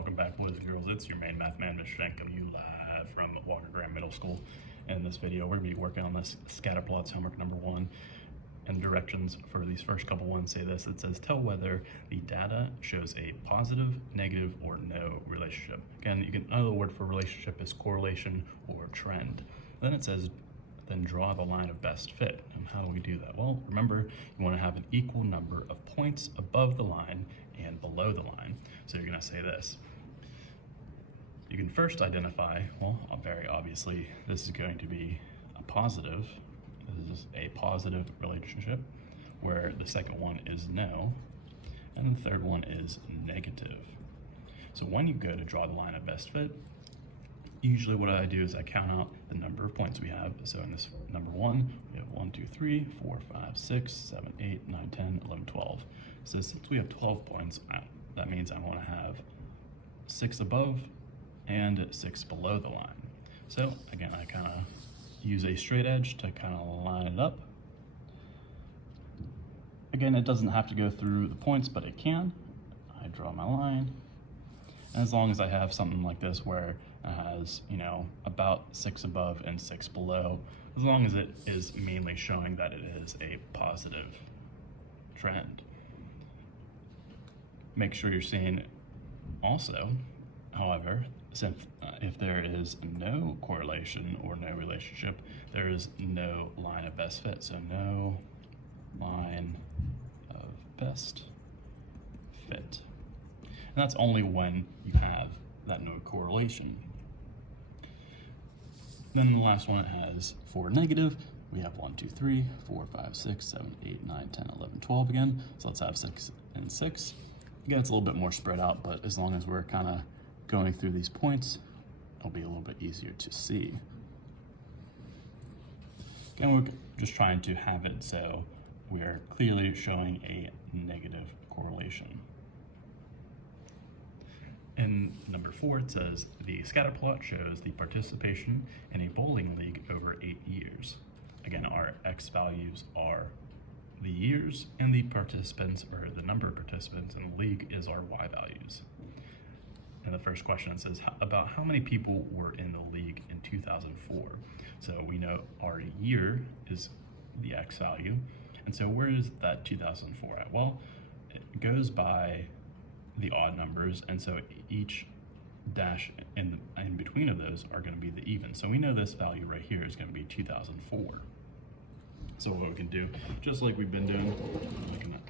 welcome back, boys and girls. It's your main math man, Mr. Shank, coming to you live from Walker Graham Middle School. In this video, we're going to be working on this scatter plots homework number 1. And directions for these first couple ones say this. It says, tell whether the data shows a positive, negative, or no relationship. Again, another word for relationship is correlation or trend. Then it says, then draw the line of best fit. And how do we do that? Well, remember, you want to have an equal number of points above the line and below the line. So you're going to say this. You can first identify, well, very obviously, this is going to be a positive. This is a positive relationship, where the second one is no, and the third one is negative. So when you go to draw the line of best fit, usually what I do is I count out the number of points we have. So in this number 1, we have 1, 2, 3, 4, 5, 6, 7, 8, 9, 10, 11, 12. So since we have 12 points, that means I want to have 6 above and 6 below the line. So again, I kind of use a straight edge to kind of line it up. Again, it doesn't have to go through the points, but it can. I draw my line. And as long as I have something like this where it has, about 6 above and 6 below, as long as it is mainly showing that it is a positive trend. Make sure you're seeing also, however, since if there is no correlation or no relationship, there is no line of best fit. So no line of best fit. And that's only when you have that no correlation. Then the last one, it has for negative, we have 1, 2, 3, 4, 5, 6, 7, 8, 9, 10, 11, 12 again. So let's have 6 and 6. Again, it's a little bit more spread out, but as long as we're kind of going through these points, it'll be a little bit easier to see. Again, we're just trying to have it so we're clearly showing a negative correlation. In number 4, it says, the scatter plot shows the participation in a bowling league over 8 years. Again, our X values are the years, and the participants, or the number of participants in the league, is our Y values. And the first question says, about how many people were in the league in 2004? So we know our year is the X value. And so where is that 2004 at? Well, it goes by the odd numbers, and so each dash in between of those are going to be the even. So we know this value right here is going to be 2004. So what we can do, just like we've been doing, we can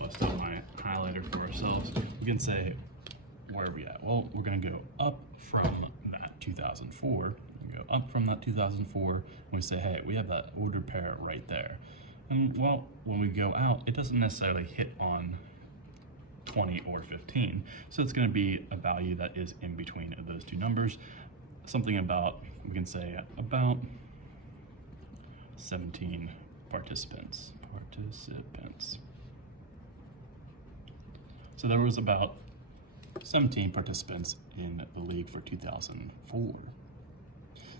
bust out my highlighter for ourselves. We can say, where are we at? Well, we're going to go up from that 2004. We go up from that 2004, and we say, hey, we have that ordered pair right there. And well, when we go out, it doesn't necessarily hit on 20 or 15. So it's going to be a value that is in between of those two numbers. Something about, we can say about 17 participants. So there was about 17 participants in the league for 2004.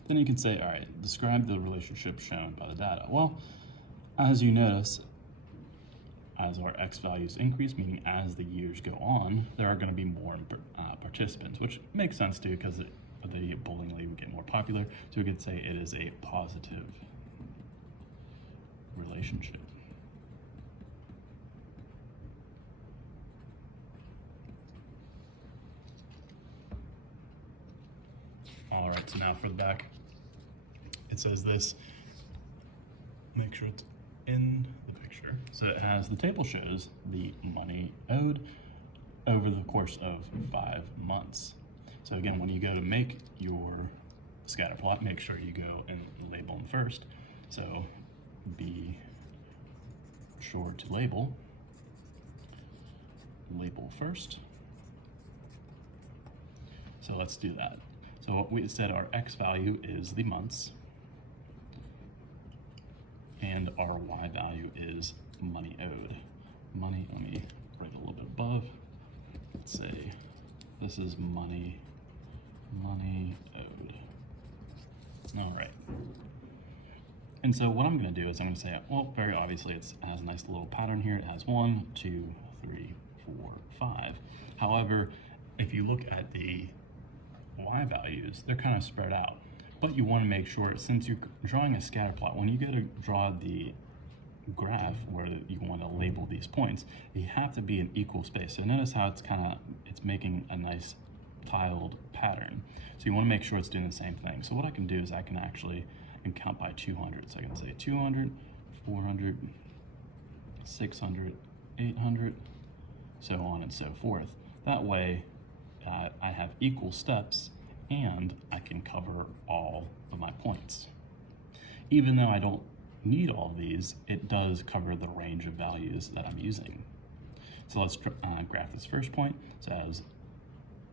Then you can say, all right, describe the relationship shown by the data. Well, as you notice, as our X values increase, meaning as the years go on, there are going to be more participants, which makes sense too, because the bowling league would get more popular. So we could say it is a positive relationship. All right, so now for the back, it says this. Make sure it's in the picture. So it has, the table shows the money owed over the course of 5 months. So again, when you go to make your scatter plot, make sure you go and label them first. So be sure to label first. So let's do that. So what we said, our X value is the months, and our Y value is money owed. Money, let me write a little bit above. Let's say this is money owed. All right. And so what I'm going to do is I'm going to say, well, very obviously it has a nice little pattern here. It has 1, 2, 3, 4, 5. However, if you look at the y values, they're kind of spread out. But you want to make sure, since you're drawing a scatter plot, when you go to draw the graph where you want to label these points, you have to be in equal space. So notice how it's making a nice tiled pattern. So you want to make sure it's doing the same thing. So what I can do is I can count by 200. So I can say 200, 400, 600, 800, so on and so forth. That way I have equal steps and I can cover all of my points. Even though I don't need all these, it does cover the range of values that I'm using. So let's graph this first point. So as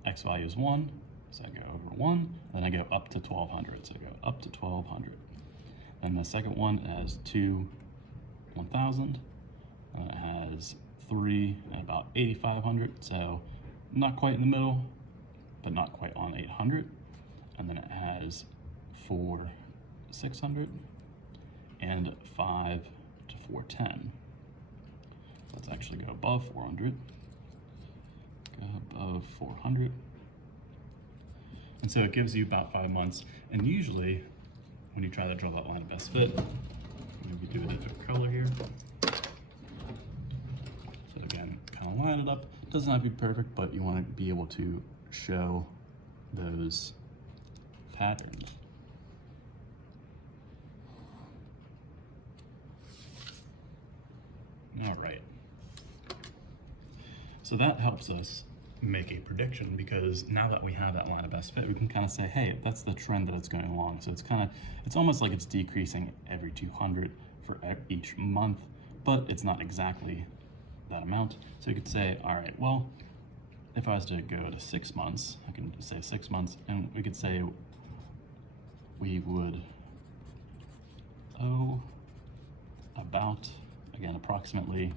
x value is 1, so I go over 1, then I go up to 1200, so I go up to 1200. Then the second one has 2, 1000, and it has 3 and about 8500, so not quite in the middle, but not quite on 800. And then it has 4, 600, and 5 to 410. Let's actually go above 400. Go above 400. And so it gives you about 5 months. And usually, when you try to draw that line of best fit, maybe do a different color here. So again, kind of line it up. Doesn't have to be perfect, but you want to be able to show those patterns. All right. So that helps us make a prediction, because now that we have that line of best fit, we can kind of say, hey, that's the trend that it's going along. So it's almost like it's decreasing every 200 for each month, but it's not exactly that amount. So you could say, all right, well, if I was to go to 6 months, I can just say 6 months, and we could say we would owe about, again, approximately,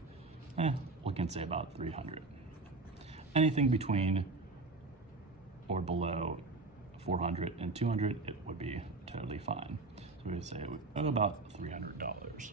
we can say about 300. Anything between or below 400 and 200, it would be totally fine. So we would say we owe about $300.